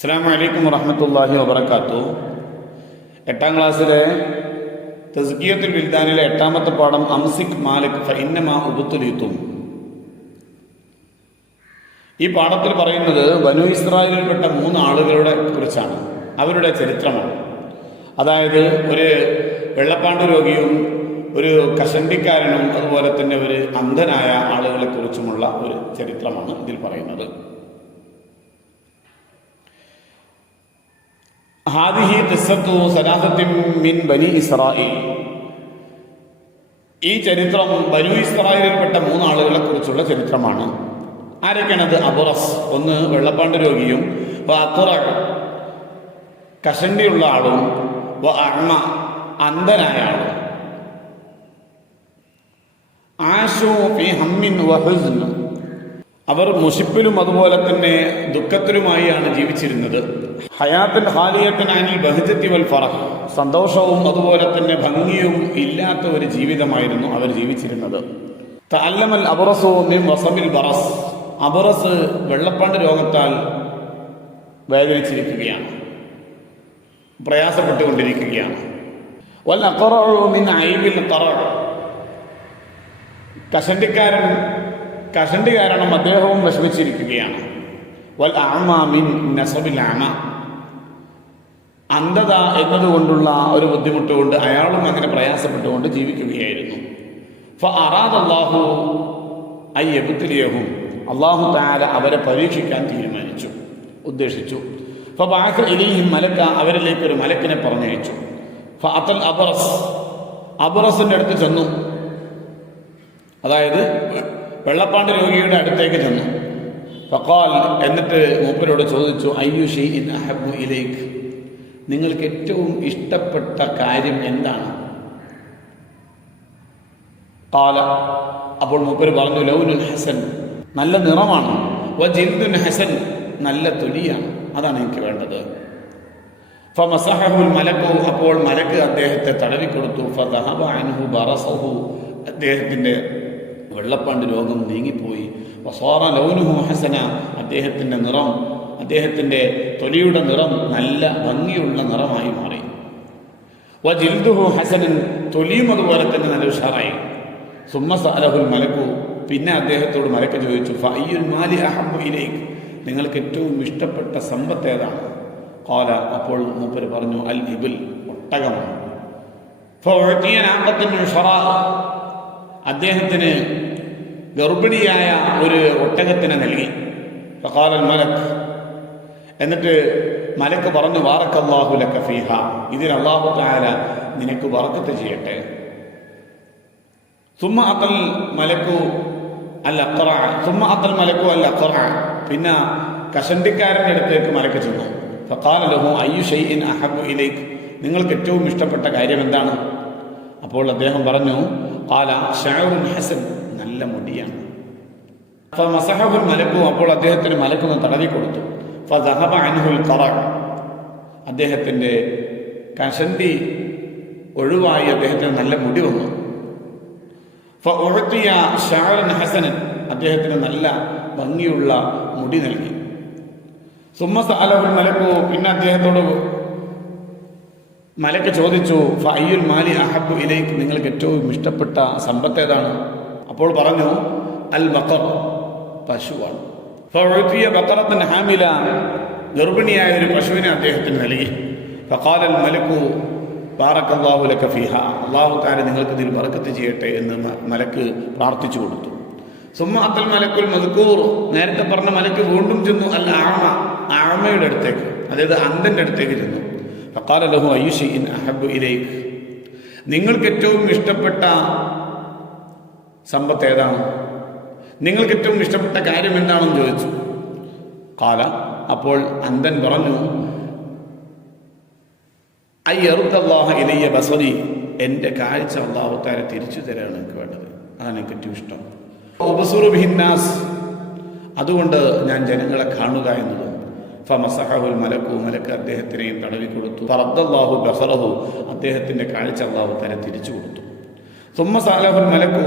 അസ്സലാമു അലൈക്കും വറഹ്മത്തുള്ളാഹി വബറകാതുഹു. 8ാം ക്ലാസ്സിലെ തസ്കിയത്തുൽ വിൽദാനിലെ 8ാമത്തെ പാഠം അംസിക് മാലിക് ഫഇന്നമാ ഉബ്തുലിതും. ഈ പാഠത്തിൽ പറയുന്നത് ബനു ഇസ്രായേലിൽപ്പെട്ട 3 ആളുകളുടെ കുറിച്ചാണ്, അവരുടെ ചരിത്രമാണ്. അതായത് ഒരു വെള്ളപ്പാണ്ട് രോഗിയും ഒരു കഷണ്ടിക്കാരനും അതുപോലെ തന്നെ ഒരു അന്ധനായ ആളുകളെ കുറിച്ചുമുള്ള ഒരു ചരിത്രമാണ് ഇതിൽ പറയുന്നത്. ഹാദിഹി ഖിസ്സത്തു സലാസത്തിൻ മിൻ ബനി ഇസ്രായേൽ. ഈ ചരിത്രം ബനു ഇസ്രായേലിൽപ്പെട്ട 3 ആളുകളെ കുറിച്ചുള്ള ചരിത്രമാണ്. ആരൊക്കെയാണത്? അബുറസ്, ഒന്ന് വെള്ളപ്പാണ്ട് രോഗിയും, കഷണ്ടിയുള്ള ആളും, അഅ്മ അന്ധനായ ആളും. ആശു ഫീ ഹമ്മിൻ വഹുസ്ൻ, അവർ മുഷിപ്പിലും അതുപോലെ തന്നെ ദുഃഖത്തിലുമായാണ് ജീവിച്ചിരുന്നത്. ഹയാത്തൻ ഖാലിയത്തൻ അനിൽ ബഹജത്തി വൽ ഫറഹ്, സന്തോഷവും അതുപോലെ തന്നെ ഭംഗിയും ഇല്ലാത്ത ഒരു ജീവിതമായിരുന്നു അവർ ജീവിച്ചിരുന്നത്. തഅല്ലമൽ അബ്റസു മിൻ വസമിൽ ബറസ്, അബ്റസ് വെള്ളപ്പാണ്ട് രോഗത്താൽ വേദനിച്ചിരിക്കുകയാണ്, പ്രയാസപ്പെട്ടുകൊണ്ടിരിക്കുകയാണ്. വൽ അഖറഉ മിൻ ഐബിൽ ഖറഅ, കഷണ്ടി കാരണം അദ്ദേഹവും വിഷമിച്ചിരിക്കുകയാണ്. വൽ അഅമ മിൻ നസബിൽ അഅമ, അന്ധത എന്നതുകൊണ്ടുള്ള ഒരു ബുദ്ധിമുട്ട് കൊണ്ട് അയാളും അങ്ങനെ പ്രയാസപ്പെട്ടുകൊണ്ട് ജീവിക്കുകയായിരുന്നു. ഫഅറാദല്ലാഹു അൻ യബ്തലിയഹും, അല്ലാഹു തആല അവരെ പരീക്ഷിക്കാൻ ഉദ്ദേശിച്ചു. ഫബഅസ ഇലൈഹിം മലക, അവരിലേക്ക് ഒരു മലക്കിനെ പറഞ്ഞയച്ചു. ഫഅതൽ അബ്റസ്, അബ്റസിന്റെ അടുത്ത് ചെന്നു, അതായത് വെള്ളപ്പാണ്ട് രോഗിയുടെ അടുത്തേക്ക് ചെന്നു. ഫഖാൽ, എന്നിട്ട് മൂപ്പരോട് ചോദിച്ചു, അയ്യു ഷൈഇൻ അഹബ്ബു ഇലൈക്, നിങ്ങൾക്ക് ഏറ്റവും ഇഷ്ടപ്പെട്ട കാര്യം എന്താണ്? ഖാല, അപ്പോൾ മൂപ്പര് പറഞ്ഞു, ലൗനുൽ ഹസൻ, നല്ല നിറമാണ്, വജിൽദുൻ ഹസൻ, നല്ല തൊലിയാണ്, അതാണ് എനിക്ക് വേണ്ടത്. ഫമസഹഹുൽ മലക്കു, അപ്പോൾ മലക്ക് അദ്ദേഹത്തെ തടവിക്കൊടുത്തു. ഫദഹബ അൻഹു ബറസഹു, അദ്ദേഹത്തിൻ്റെ വെള്ളപ്പാണ്ട് രോഗം നീങ്ങിപ്പോയി. വസാറ ലൗനുഹു ഹസന, അദ്ദേഹത്തിൻ്റെ നിറം, അദ്ദേഹത്തിൻ്റെ തൊലിയുടെ നിറം നല്ല ഭംഗിയുള്ള നിറമായി മാറി. വജിൽദുഹു ഹസനൻ, തൊലിയും അതുപോലെ തന്നെ നല്ല ഉഷാറായി. സുമ്മ സഅലഹുൽ മലക്കു, പിന്നെ അദ്ദേഹത്തോട് മലക്ക് ചോദിച്ചു, ഫഅയ്യുൽ മാലി അഹബ്ബു ഇലൈക്, നിങ്ങൾക്ക് ഏറ്റവും ഇഷ്ടപ്പെട്ട സമ്പത്ത് ഏതാണ്? ഖാല, അപ്പോൾ മൂപ്പര് പറഞ്ഞു, അൽ ഇബിൽ, ഒട്ടകമാണ്. ഫഉതിയ നാഖത്തൻ ഉഷറാ, അദ്ദേഹത്തിന് ഗർഭിണിയായ ഒരു ഒട്ടകത്തിനെ നൽകി. ഫഖാലൽ മലക്, എന്നിട്ട് മലക്ക് പറഞ്ഞു, ബാറക്കല്ലാഹു ലക ഫീഹ, ഇതിൽ അല്ലാഹു തആല നിനക്ക് ബറക്കത്ത് ചെയ്യട്ടെ. സുമ്മ അത്തൽ മലക്കു അൽ അഖറ, പിന്നെ കഷണ്ടിക്കാരൻ്റെ അടുത്തേക്ക് മലക്ക് ചെന്നു. ഫഖാല ലഹു അയ്യു ഷൈഇൻ അഹബ്ബു ഇലൈക്, നിങ്ങൾക്ക് ഏറ്റവും ഇഷ്ടപ്പെട്ട കാര്യം എന്താണ്? അപ്പോൾ അദ്ദേഹം പറഞ്ഞു, ഖാല ശഅറുൻ ഹസൻ, നല്ല മുടിയാണ്. ഫമസഹഹുൽ മലക്കു, അപ്പോൾ അദ്ദേഹത്തിന് മലക്കൊന്ന് തടവി കൊടുത്തു. ഫദഹബ അൻഹുൽ ഖറഅ, അദ്ദേഹത്തിൻ്റെ കഷണ്ടി ഒഴിവായി, അദ്ദേഹത്തിന് നല്ല മുടി വന്നു. ഫഉതിയ ശഅറൻ ഹസനൻ, അദ്ദേഹത്തിന് നല്ല ഭംഗിയുള്ള മുടി നൽകി. സുമ്മ സഅലഹുൽ മലക്കു, പിന്നെ അദ്ദേഹത്തോട് മലക്ക് ചോദിച്ചു, ഫഅയ്യുൽ മാലി അഹബ്ബു ഇലൈക്, നിങ്ങൾക്ക് ഏറ്റവും ഇഷ്ടപ്പെട്ട സമ്പത്ത് ഏതാണ്? അപ്പോൾ പറഞ്ഞു, അൽ ബഖർ, പശുവാണ്. ഫഉതിയ ബഖറത്തൻ ഹാമില, ഗർഭിണിയായ ഒരു പശുവിനെ അദ്ദേഹത്തിന് നൽകി. ഫഖാലൽ മലക്കു ബാറക്കല്ലാഹു ലക ഫീഹ, അല്ലാഹു തആല നിങ്ങൾക്ക് ഇതിൽ ബറക്കത്ത് ചെയ്യട്ടെ എന്ന് മലക്ക് പ്രാർത്ഥിച്ചു കൊടുത്തു. സുമ്മ അത്തൽ മലക്കുൽ മദ്കൂർ, നേരത്തെ പറഞ്ഞ മലക്ക് വീണ്ടും ചെന്നു അൽ അഅമ, അഅമയുടെ അടുത്തേക്ക്, അതായത് അന്ധൻ്റെ അടുത്തേക്ക് ചെന്നു. ഫഖാല ലഹു അയ്യു ഷൈഇൻ അഹബ്ബു ഇലൈക്, നിങ്ങൾക്ക് ഏറ്റവും ഇഷ്ടപ്പെട്ട സമ്പത്ത് ഏതാണ്? നിങ്ങൾക്ക് ഏറ്റവും ഇഷ്ടപ്പെട്ട കാര്യം എന്താണെന്ന് ചോദിച്ചു. ഖാല, അപ്പോൾ അന്ധൻ പറഞ്ഞു, അയ്യറുദ്ദല്ലാഹ ഇലയ്യ ബസരി, എൻ്റെ കാഴ്ച അല്ലാഹു തആല തിരിച്ചു തരാണ് എനിക്ക് വേണ്ടത്, അതാണ് എനിക്ക് ഏറ്റവും ഇഷ്ടം. ഉബ്സുറു ബിഹിന്നാസ്, അതുകൊണ്ട് ഞാൻ ജനങ്ങളെ കാണുക എന്നത്. ഫമസഹഹുൽ മലക്കു, മലക്ക് അദ്ദേഹത്തിനെയും തടവി കൊടുത്തു. ഫറദ്ദല്ലാഹു ബസറഹു, അദ്ദേഹത്തിൻ്റെ കാഴ്ച അല്ലാഹു തആല തിരിച്ചു കൊടുത്തു. സുമ്മ സഅലഹുൽ മലക്കു,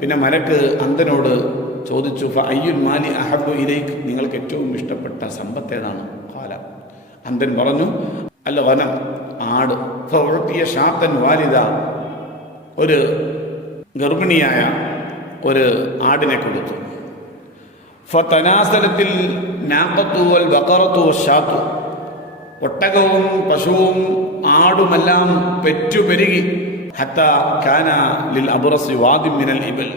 പിന്നെ മലക്ക് അന്ധനോട് ചോദിച്ചു, ഫഅയ്യുൽ മാലി അഹബ്ബു ഇലൈക്, നിങ്ങൾക്ക് ഏറ്റവും ഇഷ്ടപ്പെട്ട സമ്പത്ത് ഏതാണ്? ഖാല, അന്ധൻ പറഞ്ഞു, അല്ല വനം ആട്. ഫഉഅ്തിയ ഷാത്തൻ വാലിദ, ഒരു ഗർഭിണിയായ ഒരു ആടിനെ കൊടുത്തു. ഫതനാസലത്തിൽ നാഖത്തു വൽ ബഖറത്തു വശാത്തു, ഒട്ടകവും പശുവും ആടുമെല്ലാം പെറ്റുപെരുകി. ഹത്താ കാന ലിൽ അബ്റസി വാദിൻ മിനൽ ഇബൽ,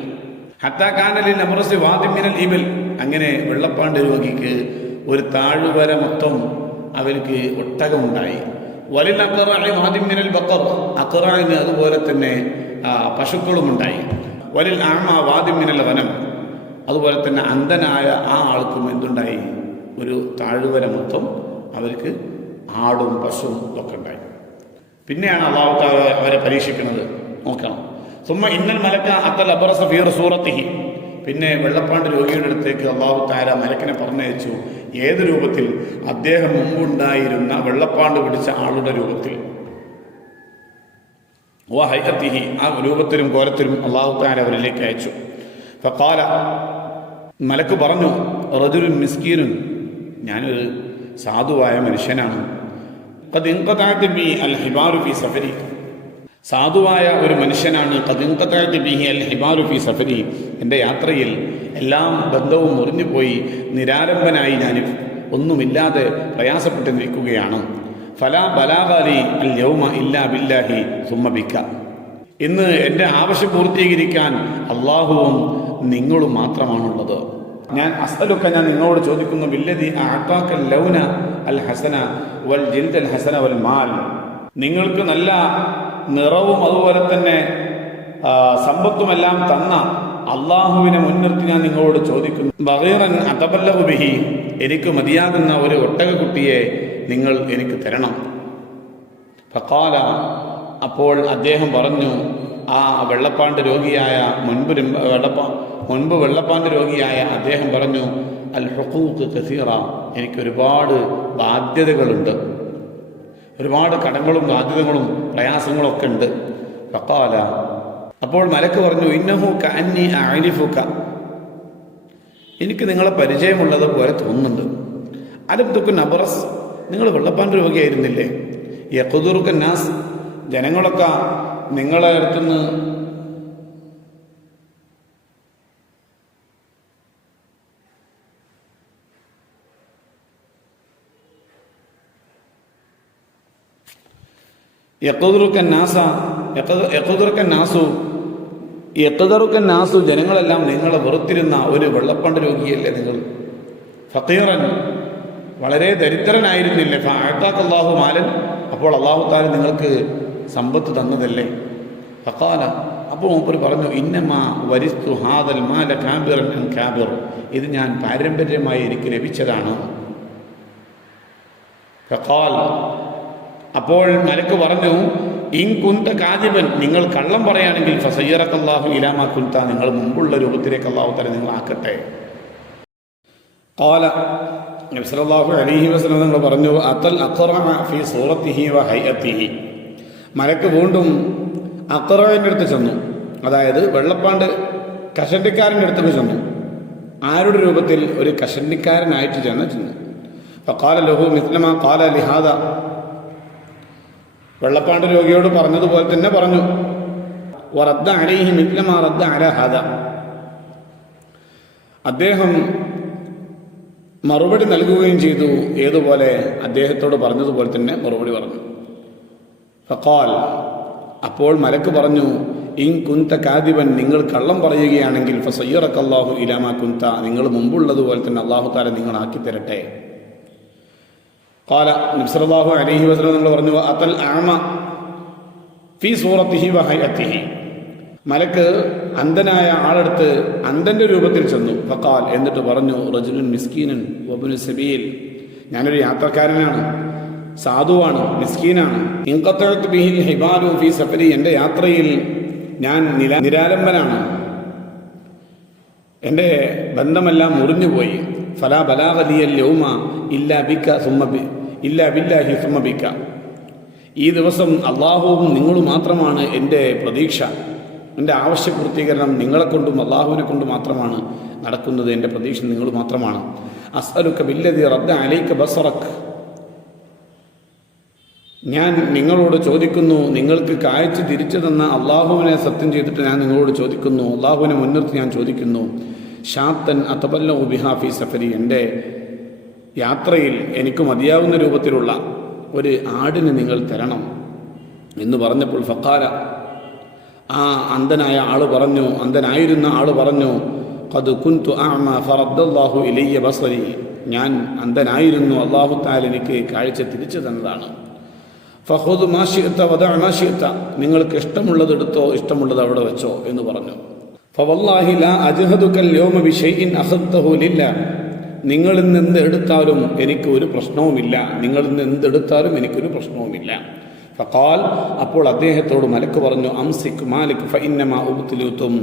ഹത്താ കാന ലിൽ അബ്റസി വാദിൻ മിനൽ ഇബൽ. അങ്ങനെ വെള്ളപ്പാണ്ട് രോഗിക്ക് ഒരു താഴ്വര മൊത്തം അവർക്ക് ഒട്ടകമുണ്ടായി. വലിൽ അഖറാഇ വാദിൻ മിനൽ ബഖർ, അഖറാഇന് അതുപോലെ തന്നെ പശുക്കളുമുണ്ടായി. വലിൽ അഅ്മ വാദിൻ മിനൽ ഗനം, അതുപോലെ തന്നെ അന്ധനായ ആ ആൾക്കും എന്തുണ്ടായി? ഒരു താഴ്വര മൊത്തം അവർക്ക് ആടും പശുവും ഒക്കെ ഉണ്ടായി. പിന്നെയാണ് അല്ലാഹു തആല അവരെ പരീക്ഷിക്കുന്നത്. നോക്കണം. സുമ്മ ഇന്നൽ മലക അത്തൽ അബ്റസ ഫീ സൂറത്തിഹി, പിന്നെ വെള്ളപ്പാണ്ട് രോഗിയുടെ അടുത്തേക്ക് അല്ലാഹു തആല മലക്കിനെ പറഞ്ഞയച്ചു. ഏത് രൂപത്തിൽ? അദ്ദേഹം മുമ്പുണ്ടായിരുന്ന വെള്ളപ്പാണ്ട് പിടിച്ച ആളുടെ രൂപത്തിൽ. വഹൈഅത്തിഹി, ആ രൂപത്തിലും കോലത്തിലും അല്ലാഹു തആല അവരിലേക്ക് അയച്ചു. ഫഖാല, മലക്ക് പറഞ്ഞു, റജുലുൻ മിസ്കീനുൻ, ഞാനൊരു സാധുവായ മനുഷ്യനാണ്. ഖദ് ഇൻഖതഅത ബി അൽ ഹിബാറു ഫീ സഫരി, സാധുവായ ഒരു മനുഷ്യനാണ്. ഖദ് ഇൻഖതഅത ബിഹി അൽ ഹിബാറു ഫീ സഫരി, എൻ്റെ യാത്രയിൽ എല്ലാം ബന്ധവും മുറിഞ്ഞുപോയി, നിരാലംബനായി ഞാൻ ഒന്നുമില്ലാതെ പ്രയാസപ്പെട്ട് നിൽക്കുകയാണ്. ഫലാ ബലാഗലി അൽ യൗമ ഇല്ലാ ബില്ലാഹി സുമ്മ ബിക, ഇന്ന് എൻ്റെ ആവശ്യം പൂർത്തീകരിക്കാൻ അള്ളാഹുവും നിങ്ങളും മാത്രമാണുള്ളത്. ഞാൻ അസ്അലുക, ഞാൻ നിങ്ങളോട് ചോദിക്കുന്നു, ബില്ലദി അഅതാക ലൗന അൽ ഹസന വൽ ജിൽദ അൽ ഹസന വൽ മാൽ, നിങ്ങൾക്ക് നല്ല നിറവും അതുപോലെ തന്നെ സമ്പത്തുമെല്ലാം തന്ന അള്ളാഹുവിനെ മുൻനിർത്തി ഞാൻ നിങ്ങളോട് ചോദിക്കുന്നു. ബഗീറൻ അതബല്ലഹു ബിഹി, എനിക്ക് മതിയാകുന്ന ഒരു ഒട്ടകക്കുട്ടിയെ നിങ്ങൾ എനിക്ക് തരണം. ഫഖാല, അപ്പോൾ അദ്ദേഹം പറഞ്ഞു, ആ വെള്ളപ്പാണ്ട് രോഗിയായ മുൻപ് വെള്ളപ്പാണ്ട് രോഗിയായ അദ്ദേഹം പറഞ്ഞു, അൽ ഹുഖൂഖ് കസീറ, എനിക്ക് ഒരുപാട് ബാധ്യതകളുണ്ട്, ഒരുപാട് കടങ്ങളും ബാധ്യതകളും പ്രയാസങ്ങളും ഒക്കെ ഉണ്ട്. ഫഖാല, അപ്പോൾ മലക്ക് പറഞ്ഞു, ഇന്നഹു കഅന്നി അഅരിഫുക, എനിക്ക് നിങ്ങളെ പരിചയമുള്ളത് പോലെ തോന്നുന്നുണ്ട്. അലം തുകുൻ അബ്റസ്, നിങ്ങൾ വെള്ളപ്പാണ്ട് രോഗിയായിരുന്നില്ലേ? യഖ്ദുറുക നാസ്, ജനങ്ങളൊക്കെ നിങ്ങളെ അടുത്തുനിന്ന് നാസു, ജനങ്ങളെല്ലാം നിങ്ങളെ വെറുത്തിരുന്ന ഒരു വെള്ളപ്പാണ്ട് രോഗിയല്ലേ നിങ്ങൾ? ഫഖീറൻ, വളരെ ദരിദ്രനായിരുന്നില്ലേ? ഫഅഅതാകല്ലാഹു മാലൻ, അപ്പോൾ അല്ലാഹു തആല നിങ്ങൾക്ക് സമ്പത്ത് തന്നതല്ലേ? ഫഖാല, അപ്പോൾ മൂപ്പര് പറഞ്ഞു, ഇന്നമാ വരിസ്തു ഹാദൽ മാല കാബിറൻ അൻ കാബിർ, ഇത് ഞാൻ പാരമ്പര്യമായി എനിക്ക് ലഭിച്ചതാണ്. ഫഖാൽ, അപ്പോൾ മലക്ക് പറഞ്ഞു, ഇൻ കുന്ത കാദിബൻ, നിങ്ങൾ കള്ളം പറയുകയാണെങ്കിൽ ഫസയ്യറക്കല്ലാഹു ഇലാ മാ കുന്ത, നിങ്ങൾ മുമ്പുള്ള രൂപത്തിലേക്ക് അല്ലാഹു തആല നിങ്ങൾ ആക്കട്ടെ. ഖാല, നബി സല്ലല്ലാഹു അലൈഹി വസല്ലം നിങ്ങൾ പറഞ്ഞു, അത്തൽ അഖറഅ ഫീ സൂറത്തിഹി വ ഹൈഅത്തിഹി, മലക്ക് വീണ്ടും അഖറഇന്റെ അടുത്ത് ചെന്നു, അതായത് വെള്ളപ്പാണ്ട് കഷണ്ടിക്കാരൻ്റെ അടുത്തേക്ക് ചെന്നു. ആരുടെ രൂപത്തിൽ? ഒരു കഷണ്ടിക്കാരനായിട്ട് ചെന്നു. ഫഖാല ലഹു മിസ്ല മാ ഖാല ലിഹാദ, വെള്ളപ്പാണ്ട് രോഗിയോട് പറഞ്ഞതുപോലെ തന്നെ പറഞ്ഞു. വറദ്ദ അലൈഹി മിസ്ല മാ റദ്ദ അലാ ഹാദ, അദ്ദേഹം മറുപടി നൽകുകയും ചെയ്തു, ഏതുപോലെ? അദ്ദേഹത്തോട് പറഞ്ഞതുപോലെ തന്നെ മറുപടി പറഞ്ഞു. ഫഖാൽ, അപ്പോൾ മലക്ക് പറഞ്ഞു, ഇൻ കുന്ത കാദിബൻ, നിങ്ങൾ കള്ളം പറയുകയാണെങ്കിൽ ഫസയ്യറക്കല്ലാഹു ഇലാ മാ കുന്ത, നിങ്ങൾ മുമ്പുള്ളതുപോലെ തന്നെ അല്ലാഹു തആല നിങ്ങൾ ആക്കി തരട്ടെ. ഖാല, നബി സല്ലല്ലാഹു അലൈഹി വസല്ലം നിങ്ങൾ പറഞ്ഞു, അത്തൽ അഅമ ഫീ സൂറത്തിഹി വ ഹൈഅത്തിഹി, മലക്ക് അന്ധനായ ആളെടുത്ത് അന്ധന്റെ രൂപത്തിൽ ചെന്നു. ഫഖാൽ, എന്നിട്ട് പറഞ്ഞു, റജുലുൻ മിസ്കീനൻ വബ്നു സബീൽ, ഞാനൊരു യാത്രക്കാരനാണ്, സാധുവാണ്, മിസ്കീനാണ്. ഇൻഖതഅത് ബിഹിൽ ഹിബാലു ഫീ സഫരി, എൻ്റെ യാത്രയിൽ ഞാൻ നിരാലംബനാണ്, എൻ്റെ ബന്ധമെല്ലാം മുറിഞ്ഞുപോയി. ഫലാ ബലാഗ ലിയൽ യൗമ ഇല്ലാ ബില്ലാഹി സുമ്മ ബിക, ഈ ദിവസം അള്ളാഹുവും നിങ്ങളും മാത്രമാണ് എൻ്റെ പ്രതീക്ഷ, എൻ്റെ ആവശ്യപൂർത്തീകരണം നിങ്ങളെ കൊണ്ടും അള്ളാഹുവിനെ കൊണ്ട് മാത്രമാണ് നടക്കുന്നത്, എൻ്റെ പ്രതീക്ഷ നിങ്ങൾ മാത്രമാണ്. അസ്അലുക ബില്ലദി റദ്ദ അലൈക ബസറക് ഞാൻ നിങ്ങളോട് ചോദിക്കുന്നു, നിങ്ങൾക്ക് കാഴ്ച തിരിച്ചു തന്ന അള്ളാഹുവിനെ സത്യം ചെയ്തിട്ട് ഞാൻ നിങ്ങളോട് ചോദിക്കുന്നു, അള്ളാഹുവിനെ മുൻനിർത്തി ഞാൻ ചോദിക്കുന്നു, ഷാത്തൻ അത്തബല്ല ഉബിഹാഫി സഫരി, എൻ്റെ യാത്രയിൽ എനിക്ക് മതിയാവുന്ന രൂപത്തിലുള്ള ഒരു ആടിന് നിങ്ങൾ തരണം എന്ന് പറഞ്ഞപ്പോൾ ഫഖാല, ആ അന്ധനായ ആൾ പറഞ്ഞു, അന്ധനായിരുന്ന ആൾ പറഞ്ഞു, ഖദ് കുൻതു അഅമ ഫറദ്ദല്ലാഹു ഇലയ്യ ബസരി, ഞാൻ അന്ധനായിരുന്നു, അല്ലാഹു തആല എനിക്ക് കാഴ്ച തിരിച്ചു തന്നതാണ്. ഫഖുദ് മാ ശിഅത വദഅ മാ ശിഅത, നിങ്ങൾക്ക് ഇഷ്ടമുള്ളത് എടുത്തോ, ഇഷ്ടമുള്ളത് അവിടെ വെച്ചോ എന്ന് പറഞ്ഞു. ഫവല്ലാഹി ലാ അജ്ഹദുകൽ യൗമ ബിശൈഇൻ അഖദ്തഹു ലില്ലാഹ്, നിങ്ങളിൽ നിന്ന് എന്ത് എടുത്താലും എനിക്ക് ഒരു പ്രശ്നവുമില്ല, നിങ്ങളിൽ നിന്ന് എന്തെടുത്താലും എനിക്കൊരു പ്രശ്നവുമില്ല. ഫഖാൽ, അപ്പോൾ അദ്ദേഹത്തോട് മലക്ക് പറഞ്ഞു, അംസിക് മാലിക് ഫഇന്നമാ ഉബ്തിലുതും,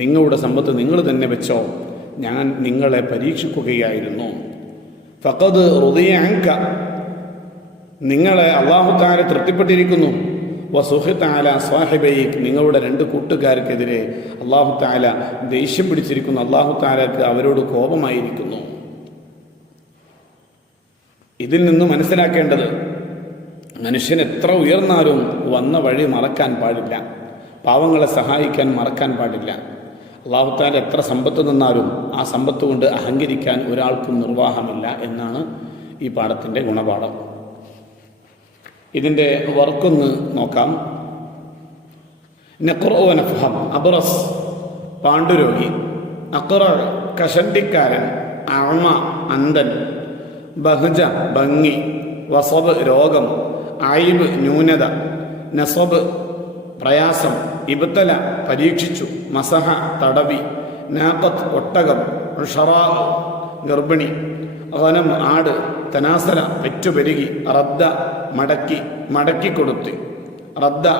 നിങ്ങളുടെ സമ്പത്ത് നിങ്ങൾ തന്നെ വെച്ചോ, ഞാൻ നിങ്ങളെ പരീക്ഷിക്കുകയായിരുന്നു. ഫഖദ് റുദിയ അൻക, നിങ്ങളെ അല്ലാഹു തആല തൃപ്തിപ്പെട്ടിരിക്കുന്നു. വസുഖിത അലാ സാഹിബൈക്, നിങ്ങളുടെ രണ്ട് കൂട്ടുകാർക്കെതിരെ അല്ലാഹു തആല ദേഷ്യം പിടിച്ചിരിക്കുന്നു, അല്ലാഹു തആലക്ക് അവരോട് കോപമായിരിക്കുന്നു. ഇതിൽ നിന്ന് മനസ്സിലാക്കേണ്ടത്, മനുഷ്യൻ എത്ര ഉയർന്നാലും വന്ന വഴി മറക്കാൻ പാടില്ല, പാവങ്ങളെ സഹായിക്കാൻ മറക്കാൻ പാടില്ല. അല്ലാഹു തആല എത്ര സമ്പത്ത് തന്നാലും ആ സമ്പത്ത് കൊണ്ട് അഹങ്കരിക്കാൻ ഒരാൾക്കും നിർവാഹമില്ല എന്നാണ് ഈ പാഠത്തിൻ്റെ ഗുണപാഠം. ഇതിൻ്റെ വർക്കൊന്ന് നോക്കാം. നഖ്റഉ വനഫ്ഹം, അബ്റസ് പാണ്ഡുരോഗി, അഖ്റ കഷണ്ടിക്കാരൻ, അഅമ അന്ധൻ, ബഹ്ജ ഭംഗി, വസബ് രോഗം, ഐബ് ന്യൂനത, നസബ് പ്രയാസം, ഇബ്തല പരീക്ഷിച്ചു, മസഹ തടവി, നാഖത്ത് ഒട്ടകം, ഷറാ ഗർഭിണി, ഗനം ആട്, തനാസല പെറ്റുപെരുകി, റദ്ദ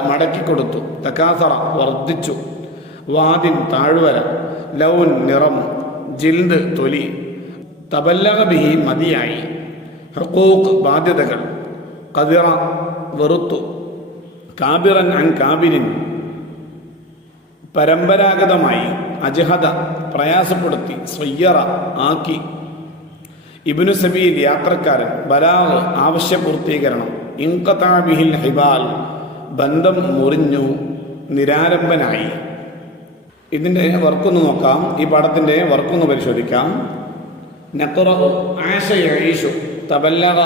മടക്കിക്കൊടുത്തു, തകാസറ വർദ്ധിച്ചു, വാദിൻ താഴ്വര, ലൗൻ നിറം, ജിൽദ് തൊലി, തബല്ലഗ ബിഹി മതിയായി, ഹുഖൂഖ് ബാധ്യതകൾ, ഖദിറ വെറുത്തു, കാബിറൻ അൻ കാബിരിൻ പരമ്പരാഗതമായി, അജ്ഹദ പ്രയാസപ്പെടുത്തി, സ്വയ്യറ ആക്കി, ഇബ്നു സബീൽ യാത്രക്കാരൻ, ബലാഗ് ആവശ്യപൂർത്തീകരണം, ഇൻഖതാ ബിഹിൽ ഹിബാൽ ബന്ധം മുറിഞ്ഞു, നിരാലംബനായി. ഇതിൻ്റെ വർക്കൊന്ന് നോക്കാം, ഈ പാഠത്തിൻ്റെ വർക്കൊന്ന് പരിശോധിക്കാം. നഖ്റഉ ആശ യഈഷു, തബല്ലഗ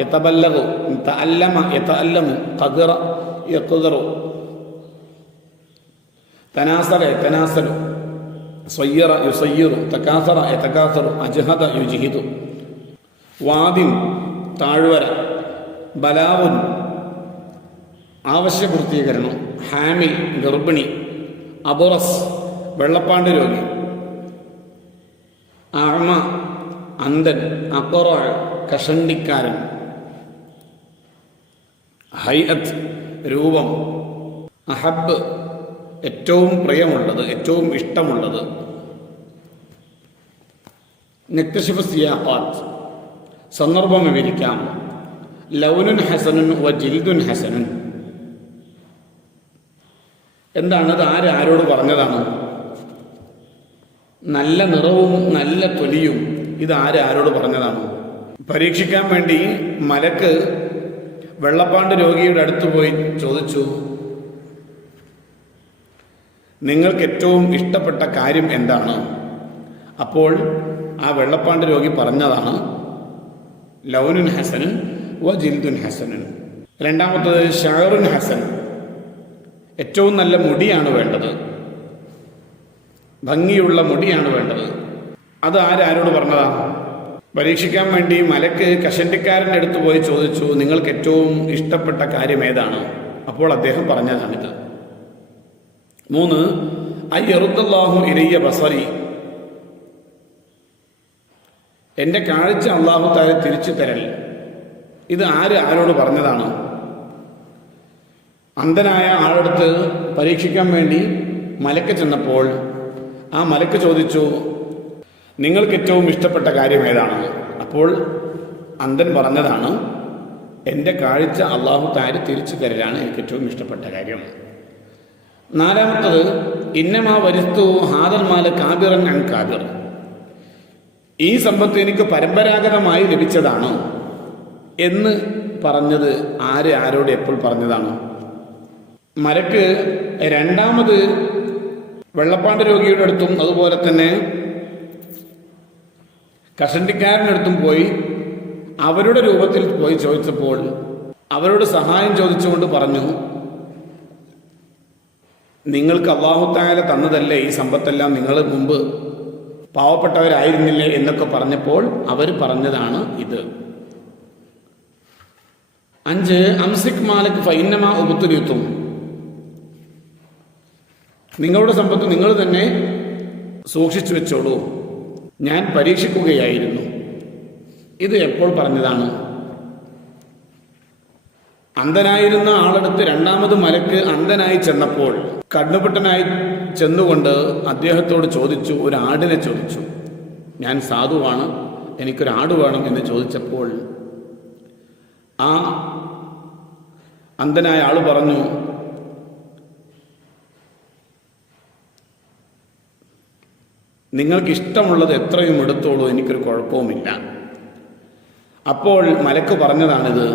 യതബല്ലഗു, തഅല്ലമ യതഅല്ലമു, ഖദറ യഖ്ദറു, തനാസറ യതനാസലു, സ്വയ്യറ യുസയ്യിറു, തകാസറ യതകാസറു, അജ്ഹദ യുജ്ഹിദു. വാദിൻ താഴ്വര, ബലാവുൻ ആവശ്യപൂർത്തീകരണം, ഹാമിൽ ഗർഭിണി, അബുറസ് വെള്ളപ്പാണ്ട് രോഗി, അഅമ അന്ധൻ, അഖ്റ കഷണ്ടിക്കാരൻ, ഹൈഅത്ത് രൂപം, അഹബ് ഏറ്റവും പ്രിയമുള്ളത്, ഏറ്റവും ഇഷ്ടമുള്ളത്. നക്തശിഫു സിയാഖാത്ത് സന്ദർഭം വിവരിക്കാം. ലൗനുൻ ഹസനുൻ വ ജിൽദുൻ ഹസനുൻ, എന്താണ് ഇത്? ആരോട് പറഞ്ഞതാണ്? നല്ല നിറവും നല്ല തൊലിയും, ഇത് ആരോട് പറഞ്ഞതാണ്? പരീക്ഷിക്കാൻ വേണ്ടി മലക്ക് വെള്ളപ്പാണ്ട് രോഗിയുടെ അടുത്ത് പോയി ചോദിച്ചു, നിങ്ങൾക്ക് ഏറ്റവും ഇഷ്ടപ്പെട്ട കാര്യം എന്താണ്? അപ്പോൾ ആ വെള്ളപ്പാണ്ട് രോഗി പറഞ്ഞതാണ് ലൗനുൻ ഹസനുൻ വ ജിൽദുൻ ഹസനുൻ. രണ്ടാമത്തത് ഷഅറുൻ ഹസൻ, ഏറ്റവും നല്ല മുടിയാണ് വേണ്ടത്, ഭംഗിയുള്ള മുടിയാണ് വേണ്ടത്. അത് ആരോട് പറഞ്ഞതാണ്? പരീക്ഷിക്കാൻ വേണ്ടി മലക്ക് കഷണ്ടിക്കാരൻ്റെ അടുത്ത് പോയി ചോദിച്ചു, നിങ്ങൾക്ക് ഏറ്റവും ഇഷ്ടപ്പെട്ട കാര്യം ഏതാണ്? അപ്പോൾ അദ്ദേഹം പറഞ്ഞതാണിത്. 3 അയ്യറുദ്ദല്ലാഹു ഇലയ്യ ബസരി, എൻ്റെ കാഴ്ച അല്ലാഹു തആല തിരിച്ചു തരൽ. ഇത് ആരോട് പറഞ്ഞതാണ്? അന്ധനായ ആളെടുത്ത് പരീക്ഷിക്കാൻ വേണ്ടി മലക്ക് ചെന്നപ്പോൾ ആ മലക്ക് ചോദിച്ചു, നിങ്ങൾക്ക് ഏറ്റവും ഇഷ്ടപ്പെട്ട കാര്യം ഏതാണ്? അപ്പോൾ അന്ധൻ പറഞ്ഞതാണ്, എൻ്റെ കാഴ്ച അല്ലാഹു തആല തിരിച്ചു തരലാണ് എനിക്ക് ഏറ്റവും ഇഷ്ടപ്പെട്ട കാര്യം. 4ാമത്തത് ഇന്നമാ വരിസ്തു ഹാദൽ മാല കാബിറൻ അൻ കാബിർ, ഈ സമ്പത്ത് എനിക്ക് പരമ്പരാഗതമായി ലഭിച്ചതാണ്. എന്ന് പറഞ്ഞത് ആരോട് എപ്പോൾ പറഞ്ഞതാണ്? മലക്ക് രണ്ടാമത് വെള്ളപ്പാണ്ട് രോഗിയുടെ അടുത്തും അതുപോലെ തന്നെ കഷണ്ടിക്കാരനടുത്തും പോയി അവരുടെ രൂപത്തിൽ പോയി ചോദിച്ചപ്പോൾ അവരോട് സഹായം ചോദിച്ചുകൊണ്ട് പറഞ്ഞു, നിങ്ങൾക്ക് അല്ലാഹു തആല തന്നതല്ലേ ഈ സമ്പത്തെല്ലാം, നിങ്ങൾ മുമ്പ് പാവപ്പെട്ടവരായിരുന്നില്ലേ എന്നൊക്കെ പറഞ്ഞപ്പോൾ അവർ പറഞ്ഞതാണ് ഇത്. 5 അംസിക് മാലക് ഫൈന്നമാ ഉബുത്തുലിത്തും, നിങ്ങളുടെ സമ്പത്ത് നിങ്ങൾ തന്നെ സൂക്ഷിച്ചു വെച്ചോളൂ, ഞാൻ പരീക്ഷിക്കുകയായിരുന്നു. ഇത് എപ്പോൾ പറഞ്ഞതാണ്? അന്ധനായിരുന്ന ആളെടുത്ത് രണ്ടാമത് മലക്ക് അന്ധനായി ചെന്നപ്പോൾ കണ്ണുപൊട്ടനായി ചെന്നുകൊണ്ട് അദ്ദേഹത്തോട് ചോദിച്ചു, ഒരു ആടിനെ ചോദിച്ചു, ഞാൻ സാധുവാണ്, എനിക്കൊരാട് വേണം എന്ന് ചോദിച്ചപ്പോൾ ആ അന്ധനായ ആള് പറഞ്ഞു, നിങ്ങൾക്കിഷ്ടമുള്ളത് എത്രയും എടുത്തോളൂ, എനിക്കൊരു കുഴപ്പവുമില്ല. അപ്പോൾ മലക്ക് പറഞ്ഞതാണിത്,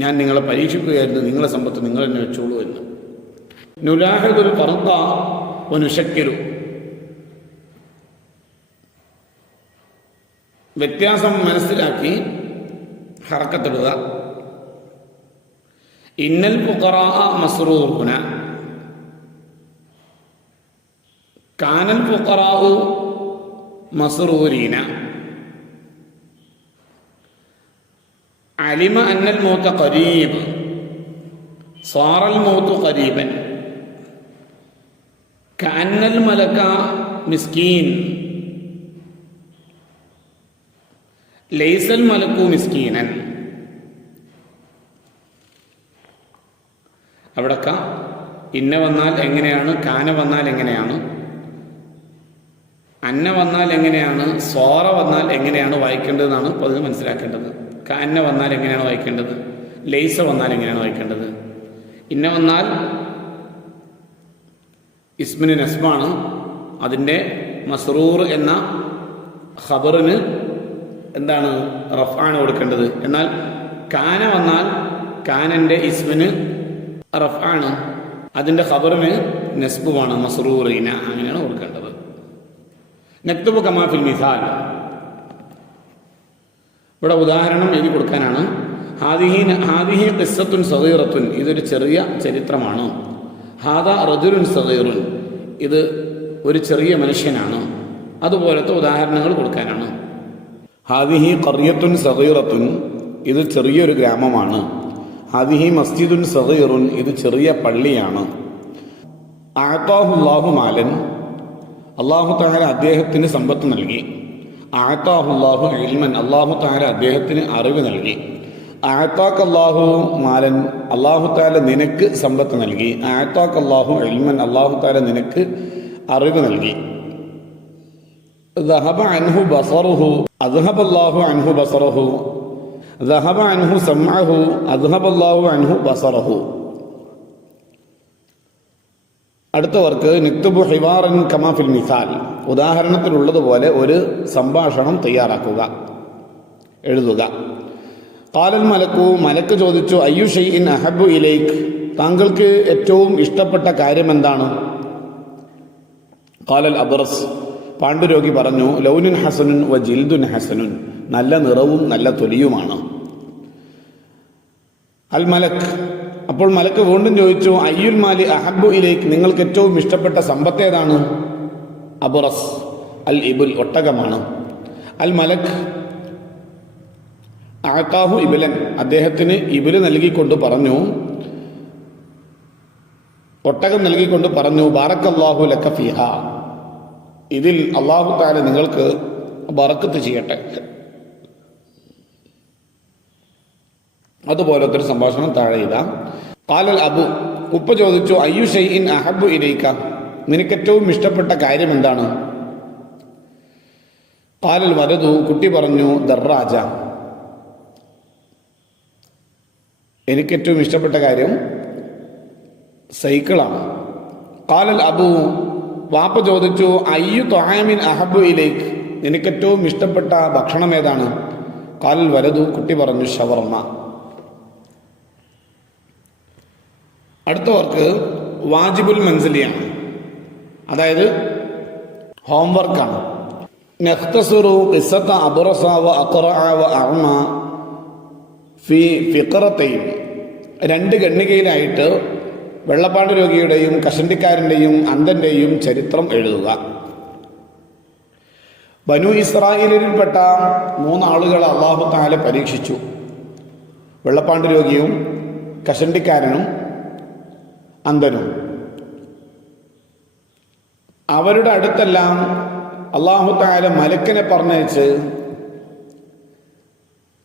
ഞാൻ നിങ്ങളെ പരീക്ഷിക്കുകയായിരുന്നു, നിങ്ങളെ സമ്പത്ത് നിങ്ങൾ തന്നെ വെച്ചോളൂ എന്ന്. നുലാഹിദുൽ ഫർദ വനുശക്കിരു, വ്യത്യാസം മനസ്സിലാക്കി ഹറക്കത്തിടുക. ഇന്നൽ ഫുഖറാ മസ്റൂറുന കാനൽ ഫുഖറാഉ മസ്റൂരീന അലിമ അന്നൽ മൗത ഖരീബ് സാറൽ മൗതു ഖരീബൻ കഅന്നൽ മലക മിസ്കീൻ ലൈസൽ മലക്കു മിസ്കീനൻ. അവിടൊക്കെ ഇന്ന വന്നാൽ എങ്ങനെയാണ്, കാന വന്നാൽ എങ്ങനെയാണ്, അന്ന വന്നാൽ എങ്ങനെയാണ്, സ്വാറ വന്നാൽ എങ്ങനെയാണ് വായിക്കേണ്ടതെന്നാണ് അപ്പോൾ അതിന് മനസ്സിലാക്കേണ്ടത്. കാന്ന വന്നാൽ എങ്ങനെയാണ് വായിക്കേണ്ടത്, ലൈസ വന്നാൽ എങ്ങനെയാണ് വായിക്കേണ്ടത്. ഇന്ന വന്നാൽ ഇസ്മിന് നസ്ബാണ്, അതിൻ്റെ മസ്റൂർ എന്ന ഖബറിന് എന്താണ്, റഫ്ആണ് കൊടുക്കേണ്ടത്. എന്നാൽ കാന വന്നാൽ കാനൻ്റെ ഇസ്മിന് റഫ്ആണ്, അതിൻ്റെ ഖബറിന് നസ്ബുമാണ്, മസ്റൂറീന, അങ്ങനെയാണ് കൊടുക്കേണ്ടത്. നക്തുബു കമാ ഫിൽ മിസാൽ, ഇവിടെ ഉദാഹരണം എഴുതി കൊടുക്കാനാണ്. ഹാദിഹി ഖിസ്സത്തുൻ സഗീറത്തുൻ, ഇതൊരു ചെറിയ ചരിത്രമാണ്. ഹാദാ റജുലുൻ സഗീറുൻ, ഇത് ഒരു ചെറിയ മനുഷ്യനാണ്. അതുപോലത്തെ ഉദാഹരണങ്ങൾ കൊടുക്കാനാണ്. ഹാദിഹി ഖറിയത്തുൻ സഗീറത്തുൻ, ഇത് ചെറിയൊരു ഗ്രാമമാണ്. ഹാദിഹി മസ്ജിദുൻ സഗീറുൻ, ഇത് ചെറിയ പള്ളിയാണ്. അഅതാഹുല്ലാഹു മാലൻ, അല്ലാഹു തആല അദ്ദേഹത്തിന് സമ്പത്ത് നൽകി. അഅതാഹുല്ലാഹു ഇൽമൻ, അല്ലാഹു തആല അദ്ദേഹത്തിന് അറിവ് നൽകി. അഅതാകല്ലാഹു മാലൻ, അല്ലാഹു തആല നിനക്ക് സമ്പത്ത് നൽകി. അഅതാകല്ലാഹു ഇൽമൻ, അല്ലാഹു തആല നിനക്ക് അറിവ് നൽകി. ദഹബ അൻഹു ബസറുഹു അദ്ഹബല്ലാഹു അൻഹു ബസറഹു, ദഹബ അൻഹു സമഅഹു അദ്ഹബല്ലാഹു അൻഹു ബസറഹു. അടുത്തവർക്ക് നിക്തുബു ഹിവാറൻ കമാ ഫിൽ മിസാൽ, ഉദാഹരണത്തിലുള്ളതുപോലെ ഒരു സംഭാഷണം തയ്യാറാക്കുക, എഴുതുക. ഖാലൽ മലക്കു, മലക്ക് ചോദിച്ചു, അയ്യു ഷൈഇൻ അഹബ്ബു ഇലൈക്, താങ്കൾക്ക് ഏറ്റവും ഇഷ്ടപ്പെട്ട കാര്യം എന്താണ്? ഖാലൽ അബ്റസ്, പാണ്ഡുരോഗി പറഞ്ഞു, ലൗനുൻ ഹസനുൻ വ ജിൽദുൻ ഹസനുൻ, നല്ല നിറവും നല്ല തൊലിയുമാണ്. അൽ മലക്, അപ്പോൾ മലക്ക് വീണ്ടും ചോദിച്ചു, അയ്യുൽ മാലി അഹബ്ബു ഇലൈക്, നിങ്ങൾക്ക് ഏറ്റവും ഇഷ്ടപ്പെട്ട സമ്പത്ത് ഏതാണ്? അബ്റസ്, അൽ ഇബുൽ, ഒട്ടകമാണ്. അൽ മലക് അഅതാഹു ഇബിലൻ, അദ്ദേഹത്തിന് ഇബില് നൽകിക്കൊണ്ട് പറഞ്ഞു, ഒട്ടകം നൽകിക്കൊണ്ട് പറഞ്ഞു, ബാറക്കല്ലാഹു ലക ഫീഹ, ഇതിൽ അല്ലാഹു തആല നിങ്ങൾക്ക് ബറക്കത്ത് ചെയ്യട്ടെ. അതുപോലത്തെ ഒരു സംഭാഷണം താഴെ ഇതാ. ഖാലൽ അബു, ഉപ്പ ചോദിച്ചു, അയ്യു ഷൈഇൻ അഹബ്ബു ഇലൈക, നിനക്ക് ഏറ്റവും ഇഷ്ടപ്പെട്ട കാര്യം എന്താണ്? ഖാലൽ വലദു, കുട്ടി പറഞ്ഞു, ദർറാജ, എനിക്ക് ഏറ്റവും ഇഷ്ടപ്പെട്ട കാര്യം സൈക്കിളാണ്. ഖാലൽ അബു, വാപ്പ ചോദിച്ചു, അയ്യു ത്വആമിൻ അഹബ്ബു ഇലൈക്, നിനക്ക് ഏറ്റവും ഇഷ്ടപ്പെട്ട ഭക്ഷണം ഏതാണ്? ഖാലൽ വലതു, കുട്ടി പറഞ്ഞു ഷവർമ. അടുത്തവർക്ക് വാജിബുൽ മൻസിലിയാണ്, അതായത് ഹോംവർക്കാണ്. നഖ്തസിറു ഖിസ്സത അബ്റസ വ അഖറഅ വ അഅമ ഫി ഫിഖറതൈൻ. രണ്ട് ഖണ്ഡികയിലായിട്ട് വെള്ളപ്പാണ്ട് രോഗിയുടെയും കഷണ്ടിക്കാരൻ്റെയും അന്ധൻ്റെയും ചരിത്രം എഴുതുക. ബനു ഇസ്രായേലിൽപ്പെട്ട 3 ആളുകളെ അല്ലാഹു തആല പരീക്ഷിച്ചു. വെള്ളപ്പാണ്ട് രോഗിയും കഷണ്ടിക്കാരനും അന്ധനും. അവരുടെ അടുത്തെല്ലാം അല്ലാഹു തആല മലക്കിനെ പറഞ്ഞയച്ച്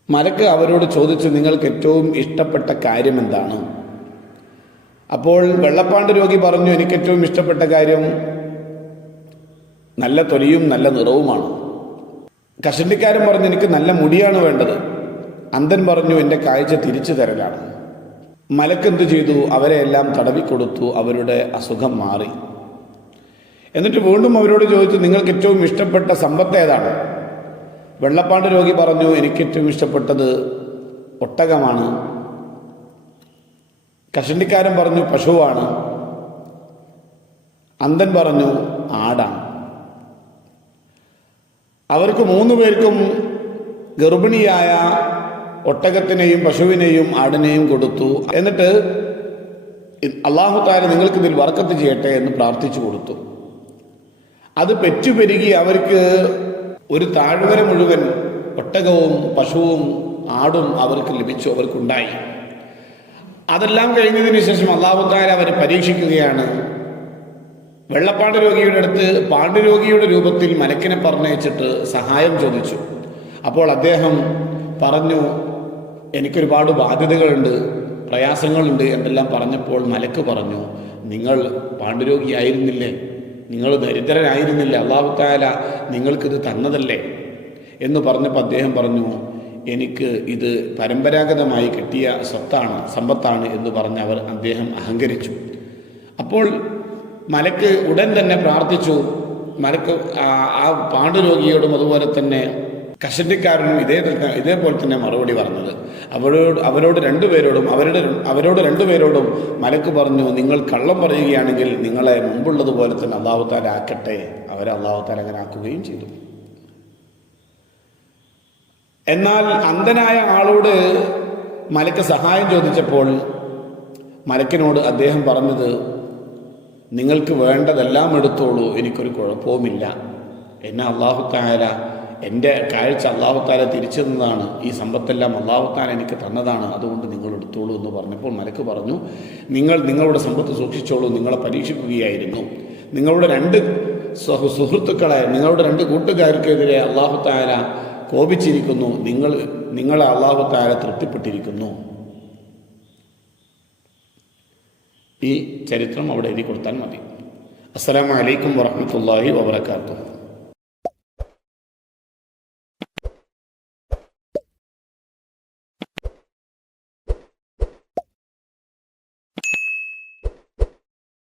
മലക്ക് അവരോട് ചോദിച്ചു, നിങ്ങൾക്ക് ഏറ്റവും ഇഷ്ടപ്പെട്ട കാര്യം എന്താണ്? അപ്പോൾ വെള്ളപ്പാണ്ട് രോഗി പറഞ്ഞു, എനിക്ക് ഏറ്റവും ഇഷ്ടപ്പെട്ട കാര്യം നല്ല തൊലിയും നല്ല നിറവുമാണ്. കഷണ്ടിക്കാരൻ പറഞ്ഞു, എനിക്ക് നല്ല മുടിയാണ് വേണ്ടത്. അന്ധൻ പറഞ്ഞു, എൻ്റെ കാഴ്ച തിരിച്ചു തരലാണ്. മലക്ക് എന്തു ചെയ്തു? അവരെ എല്ലാം തടവിക്കൊടുത്തു. അവരുടെ അസുഖം മാറി. എന്നിട്ട് വീണ്ടും അവരോട് ചോദിച്ചു, നിങ്ങൾക്ക് ഏറ്റവും ഇഷ്ടപ്പെട്ട സമ്പത്ത് ഏതാണ്? വെള്ളപ്പാണ്ട് രോഗി പറഞ്ഞു, എനിക്ക് ഏറ്റവും ഇഷ്ടപ്പെട്ടത് ഒട്ടകമാണ്. കഷണ്ടിക്കാരൻ പറഞ്ഞു, പശുവാണ്. അന്ധൻ പറഞ്ഞു, ആടാണ്. അവർക്ക് 3 പേർക്കും ഗർഭിണിയായ ഒട്ടകത്തിനെയും പശുവിനെയും ആടിനെയും കൊടുത്തു. എന്നിട്ട് അല്ലാഹു തആല നിങ്ങൾക്ക് ഇതിൽ ബർക്കത്ത് ചെയ്യട്ടെ എന്ന് പ്രാർത്ഥിച്ചു കൊടുത്തു. അത് പെറ്റുപെരുകി അവർക്ക് ഒരു താഴ്വര മുഴുവൻ ഒട്ടകവും പശുവും ആടും അവർക്ക് ലഭിച്ചു, അവർക്കുണ്ടായി. അതെല്ലാം കഴിഞ്ഞതിന് ശേഷം അല്ലാഹു തആല അവരെ പരീക്ഷിക്കുകയാണ്. വെള്ളപ്പാണ്ട് രോഗിയുടെ അടുത്ത് പാണ്ഡുരോഗിയുടെ രൂപത്തിൽ മലക്കിനെ പറഞ്ഞയച്ചിട്ട് സഹായം ചോദിച്ചു. അപ്പോൾ അദ്ദേഹം പറഞ്ഞു, എനിക്കൊരുപാട് ബാധ്യതകളുണ്ട്, പ്രയാസങ്ങളുണ്ട് എന്നെല്ലാം പറഞ്ഞപ്പോൾ മലക്ക് പറഞ്ഞു, നിങ്ങൾ പാണ്ഡുരോഗിയായിരുന്നില്ലേ? നിങ്ങൾ ദരിദ്രനായിരുന്നില്ല? അല്ലാഹു തആല നിങ്ങൾക്കിത് തന്നതല്ലേ എന്ന് പറഞ്ഞപ്പോൾ അദ്ദേഹം പറഞ്ഞു, എനിക്ക് ഇത് പരമ്പരാഗതമായി കിട്ടിയ സമ്പത്താണ് എന്ന് പറഞ്ഞ് അദ്ദേഹം അഹങ്കരിച്ചു. അപ്പോൾ മലക്ക് ഉടൻ തന്നെ പ്രാർത്ഥിച്ചു. മലക്ക് ആ പാണ്ഡുരോഗിയോടും അതുപോലെ തന്നെ കഷണ്ടിക്കാരനും ഇതേപോലെ തന്നെ മറുപടി പറഞ്ഞത്. അവരോട് രണ്ടുപേരോടും മലക്ക് പറഞ്ഞു, നിങ്ങൾ കള്ളം പറയുകയാണെങ്കിൽ നിങ്ങളെ മുമ്പുള്ളതുപോലെ തന്നെ അല്ലാഹു തആല ആക്കട്ടെ. അവരെ അല്ലാഹു തആല അങ്ങനെ ആക്കുകയും ചെയ്തു. എന്നാൽ അന്ധനായ ആളോട് മലക്ക് സഹായം ചോദിച്ചപ്പോൾ മലക്കിനോട് അദ്ദേഹം പറഞ്ഞത്, നിങ്ങൾക്ക് വേണ്ടതെല്ലാം എടുത്തോളൂ, എനിക്കൊരു കുഴപ്പവുമില്ല. എന്നെ അല്ലാഹു തആല, എൻ്റെ കാഴ്ച അല്ലാഹു തആല തിരിച്ചു തന്നതാണ്, ഈ സമ്പത്തെല്ലാം അല്ലാഹു തആല എനിക്ക് തന്നതാണ്, അതുകൊണ്ട് നിങ്ങൾ എടുത്തോളൂ എന്ന് പറഞ്ഞപ്പോൾ മലക്ക് പറഞ്ഞു, നിങ്ങളുടെ സമ്പത്ത് സൂക്ഷിച്ചോളൂ, നിങ്ങളെ പരീക്ഷിക്കുകയായിരുന്നു. നിങ്ങളുടെ 2 സുഹൃത്തുക്കളെ, നിങ്ങളുടെ 2 കൂട്ടുകാർക്കെതിരെ അല്ലാഹു തആല കോപിച്ചിരിക്കുന്നു, നിങ്ങളെ അല്ലാഹു തആല തൃപ്തിപ്പെട്ടിരിക്കുന്നു. ഈ ചരിത്രം അവിടെ എഴുതി കൊടുത്താൽ മതി. അസ്സലാമു അലൈക്കും വറഹ്മത്തുള്ളാഹി വബറകാതുഹു.